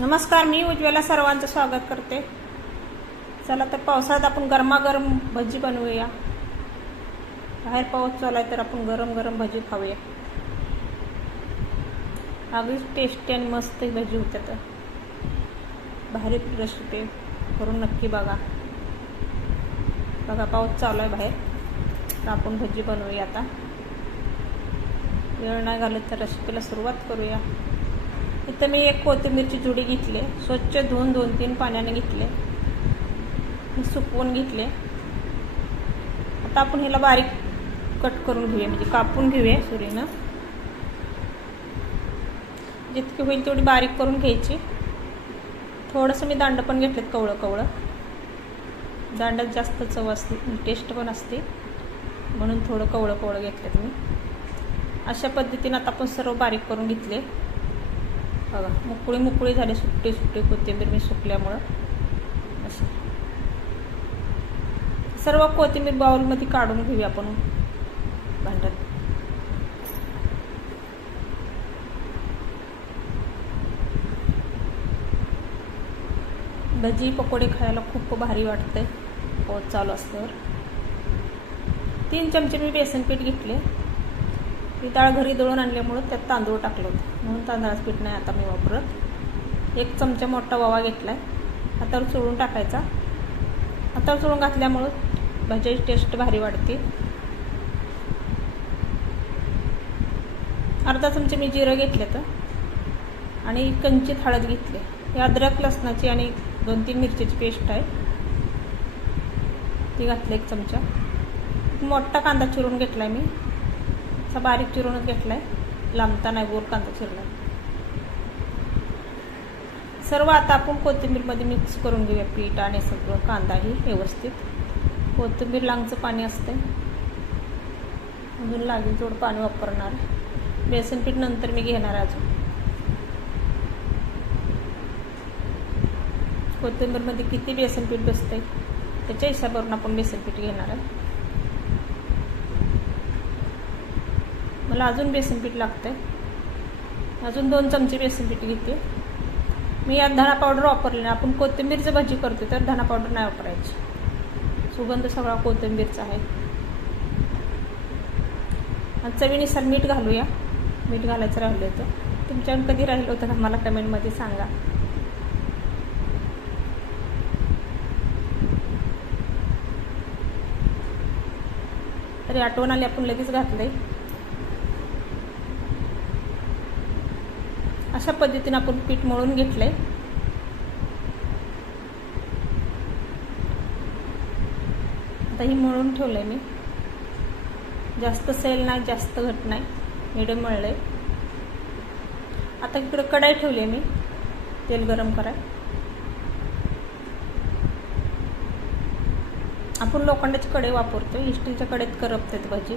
नमस्कार मी उज्ज्वला सर्वांचं स्वागत करते. चला तर पावसाळ्यात आपण गरमागरम भजी बनवूया. बाहेर पाऊस चालला आहे तर आपण गरम गरम भजी खाऊया. अगदीच टेस्टी आणि मस्त भजी होत्या तर. भारी रेसिपी करून नक्की बघा. बघा पाऊस चालू आहे बाहेर. तर आपण भजी बनवूया आता. वेळ नाही घालत तर रेसिपीला सुरुवात करूया. इथं मी एक कोथिंबीरची जुडी घेतली. स्वच्छ धुवून दोन तीन पाण्याने घेतले. सुकवून घेतले. आता आपण ह्याला बारीक कट करून घेऊया म्हणजे कापून घेऊया सुरीनं. जितकी होईल तेवढी बारीक करून घ्यायची. थोडंसं मी दांड पण घेतलेत कवळं कवळं दांडात जास्त चव असते टेस्ट पण असते म्हणून थोडं कवळं कवळं घेतलं मी. अशा पद्धतीनं आता आपण सर्व बारीक करून घेतले. बघा मुकळी मुकळी झाले सुट्टे सुट्टे कोथिंबीर मी सुकल्यामुळं असं. सर्व कोथिंबीर बाउलमध्ये काढून घेऊया आपण भांड्यात. भजी पकोडे खायला खूप भारी वाटतंय. पाऊस चालू असल्यावर. तीन चमचे मी बेसन पीठ घेतले. मी डाळ घरी दळून आणल्यामुळं त्यात तांदूळ टाकलं होतं. म्हणून तांदळाचं पीठ नाही आता मी वापरत. एक चमचा मोठा वावा घेतला आहे हातावर चोळून टाकायचा. हातावर चोळून घातल्यामुळं भाज्याची टेस्ट भारी वाढते. अर्धा चमचे मी जिरं घेतले तर आणि कंचित हळद घेतली. हे अद्रक लसणाची आणि दोन तीन मिरचीची पेस्ट आहे. ती घातली एक चमचा. मोठा कांदा चिरून घेतला आहे मी. असा बारीक चिरूनच घेतला आहे लांबता नाही गोर कांदा चिरला सर्व आता आपण कोथिंबीरमध्ये मिक्स करून घेऊया पीठ आणि सगळं कांदाही व्यवस्थित. कोथिंबीर लांगचं पाणी असते अजून लागेल थोडं पाणी वापरणार. बेसन पीठ नंतर मी घेणार अजून. कोथिंबीरमध्ये किती बेसन पीठ बसतंय त्याच्या हिशोबावरून आपण बेसन पीठ घेणार आहे. मला अजून बेसन पीठ लागतंय. अजून दोन चमचे बेसन पीठ घेते. मी यात धना पावडर वापरले नाही. आपण कोथिंबीरचं भजी करतो तर धना पावडर नाही वापरायची. सुगंध सगळा कोथिंबीरचा आहे. आणि चवीनुसार मीठ घालूया. मीठ घालायचं राहिलं होतं तुमच्याकडून कधी राहिलं होतं का मला कमेंटमध्ये सांगा. तरी आठवण आली आपण लगेच घातलंय. अशा पद्धतीने आपण पीठ मळून घेतलंय. आता ही मळून ठेवलंय मी. जास्त सेल नाही जास्त घट नाही. मिडियम मळलंय. आता इकडं कढाई ठेवली आहे मी. तेल गरम कराय आपण लोखंडाची कढई वापरतो स्टीलच्या कडेत करपतात भाजी.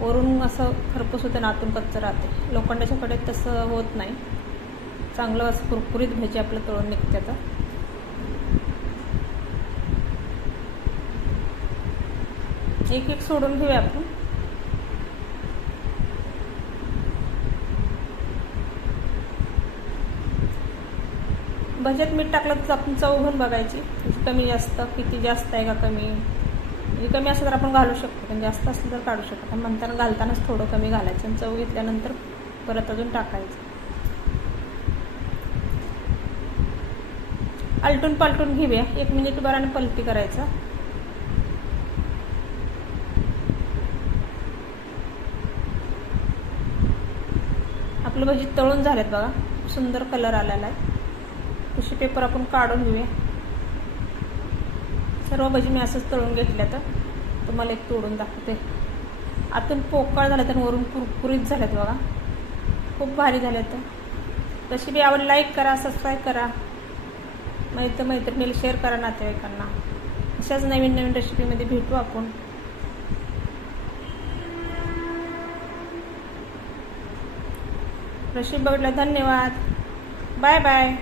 वरून असं खरपूस होतं ना आतून कच्चं राहते. लोखंडाच्या कडेत तसं होत नाही. चांगलं असं कुरकुरीत भाजी आपलं तळून निघते आता. एक एक सोडून घेऊया आपण. भज्यात मीठ टाकलं तर आपण चव घेऊन बघायची. कमी जास्त किती जास्त आहे का कमी? म्हणजे कमी असलं तर आपण घालू शकतो पण जास्त असलं तर काढू शकतो. म्हणताना घालतानाच थोडं कमी घालायचं आणि चव घेतल्यानंतर परत अजून टाकायचं. आलटून पालटून घेऊया. एक मिनिट बराने पलटी करायचा. आपलं भजी तळून झालेत बघा. सुंदर कलर आलेला आहे. टिश्यू पेपर आपण काढून घेऊया. सर्व भजी मी असंच तळून घेतल्या तर तुम्हाला एक तोडून दाखवते. आतून पोकळ झालं तर वरून कुरकुरीत झाल्यात बघा. खूप भारी झाल्यात तशी बी आवड लाईक करा सबस्क्राईब करा. मैत्र मैत्रिणीला शेअर करा नातेवाईकांना. अशाच नवीन नवीन रेसिपीमध्ये भेटू आपण. रेसिपी बघितलं धन्यवाद. Bye bye